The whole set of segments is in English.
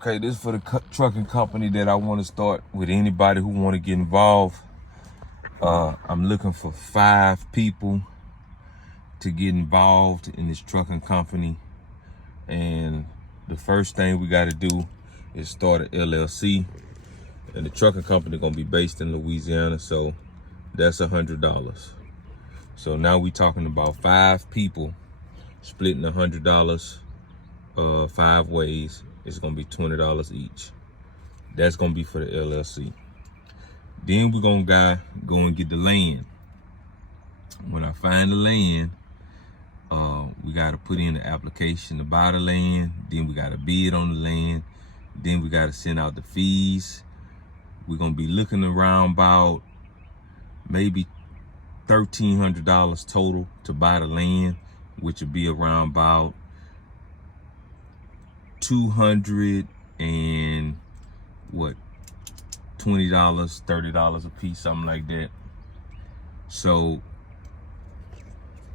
Okay, this is for the trucking company that I want to start with. Anybody who want to get involved. I'm looking for 5 people to get involved in this trucking company. And the first thing we got to do is start an LLC. And the trucking company gonna be based in Louisiana, so that's $100. So now we talking about 5 people splitting $100 5 ways. It's gonna be $20 each. That's gonna be for the LLC. Then we're gonna go and get the land. When I find the land, we gotta put in the application to buy the land. Then we gotta bid on the land. Then we gotta send out the fees. We're gonna be looking around about maybe $1,300 total to buy the land, which would be around about $200 and what, $20, $30 a piece, something like that. So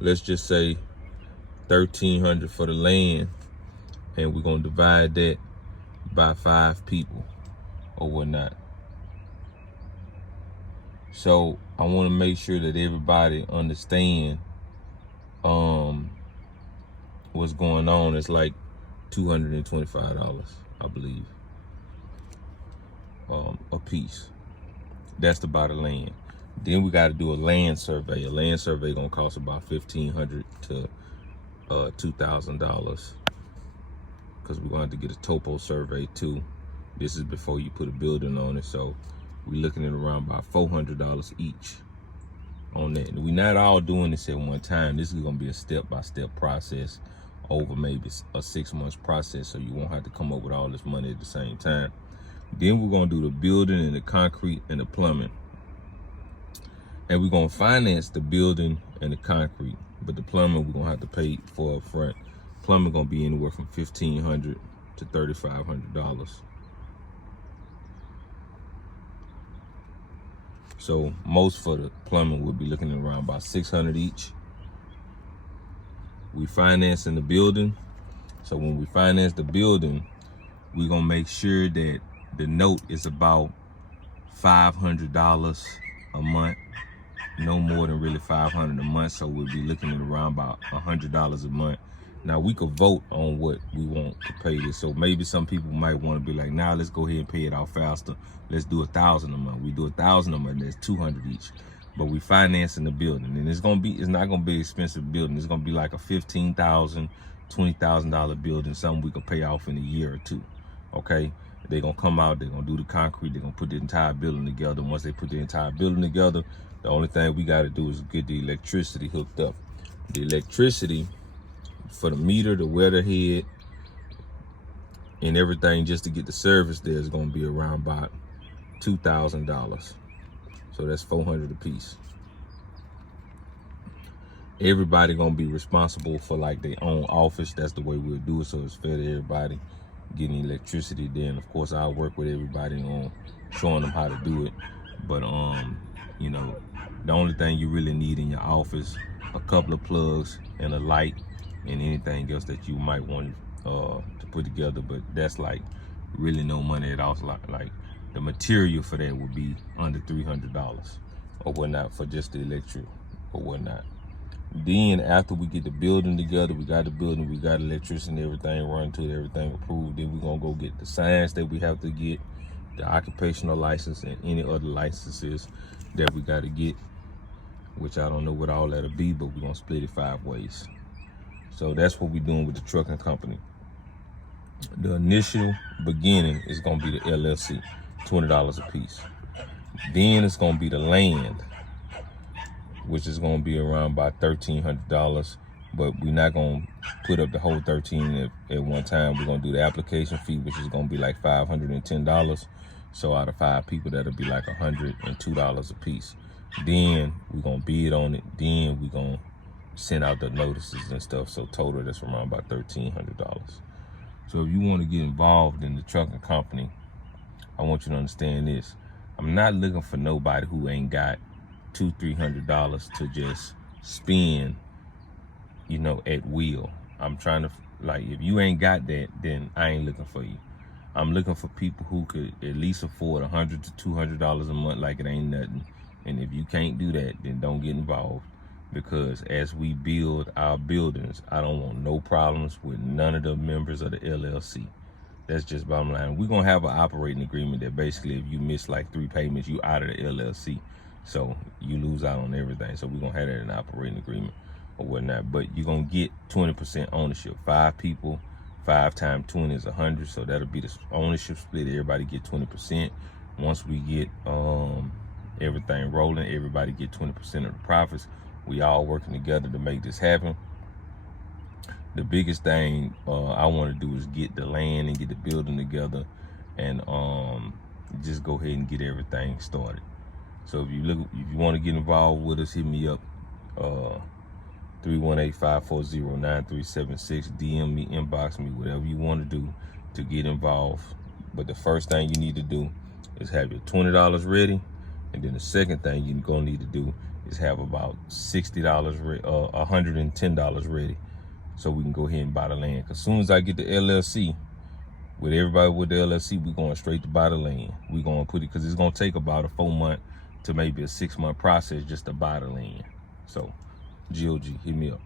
let's just say $1,300 for the land, and we're gonna divide that by 5 people or whatnot. So I want to make sure that everybody understand what's going on. It's like $225, I believe, a piece. That's to buy the land. Then we got to do a land survey. A land survey gonna cost about $1,500 to $2,000, because we're gonna have to get a topo survey too. This is before you put a building on it, so we're looking at around about $400 each on that. And we're not all doing this at one time. This is gonna be a step-by-step process over maybe a 6-month process, so you won't have to come up with all this money at the same time. Then we're gonna do the building and the concrete and the plumbing. And we're gonna finance the building and the concrete, but the plumbing we're gonna have to pay for up front. Plumbing gonna be anywhere from $1,500 to $3,500. So most for the plumbing, we'll be looking at around about $600 each. We financing the building. So when we finance the building, we're gonna make sure that the note is about $500 a month, no more than really $500 a month. So we'll be looking at around about $100 a month. Now we could vote on what we want to pay this. So maybe some people might want to be like, nah, let's go ahead and pay it off faster. Let's do $1,000 a month. We do $1,000 a month, that's $200 each. But we financing the building, and it's not gonna be an expensive building. It's gonna be like a $15,000, $20,000 building, something we could pay off in a year or 2. Okay? They're gonna come out, they're gonna do the concrete, they're gonna put the entire building together. Once they put the entire building together, the only thing we gotta do is get the electricity hooked up. The electricity for the meter, the weatherhead, and everything just to get the service there is gonna be around about $2,000. So that's $400 a piece. Everybody gonna be responsible for like their own office. That's the way we'll do it, so it's fair to everybody getting electricity. Then of course I'll work with everybody on showing them how to do it. But you know, the only thing you really need in your office, a couple of plugs and a light, and anything else that you might want to put together. But that's like really no money at all. Like the material for that would be under $300 or whatnot for just the electric or whatnot. Then after we get the building together, we got the building, we got electricity and everything run to it, everything approved. Then we're gonna go get the signs that we have to get, the occupational license, and any other licenses that we got to get, which I don't know what all that'll be, but we're gonna split it 5 ways. So that's what we're doing with the trucking company. The initial beginning is gonna be the LLC, $20 a piece. Then it's gonna be the land, which is gonna be around about $1,300, but we're not gonna put up the whole 13 at one time. We're gonna do the application fee, which is gonna be like $510. So out of 5 people, that'll be like $102 a piece. Then we're gonna bid on it. Then we're gonna send out the notices and stuff. So total, that's around about $1,300. So if you want to get involved in the trucking company, I want you to understand this. I'm not looking for nobody who ain't got $200-300 to just spend, at will. I'm trying to, like, if you ain't got that, then I ain't looking for you. I'm looking for people who could at least afford $100 to $200 a month like it ain't nothing. And if you can't do that, then don't get involved. Because as we build our buildings, I don't want no problems with none of the members of the LLC. That's just bottom line. We're gonna have an operating agreement that basically if you miss like 3 payments, you out of the LLC. So you lose out on everything. So we're gonna have that in an operating agreement or whatnot. But you're gonna get 20% ownership. 5 people, 5 times 20 is 100. So that'll be the ownership split. Everybody get 20%. Once we get everything rolling, everybody get 20% of the profits. We all working together to make this happen. The biggest thing I want to do is get the land and get the building together, and just go ahead and get everything started. So if you want to get involved with us, hit me up 318-540-9376. DM me, inbox me, whatever you want to do to get involved. But the first thing you need to do is have your $20 ready, and then the second thing you're gonna need to do is have about $60 $110 ready, so we can go ahead and buy the land. Because as soon as I get the LLC, with everybody with the LLC, we're going straight to buy the land. We're going to put it, because it's going to take about a 4-month to maybe a 6-month process just to buy the land. So, GOG, hit me up.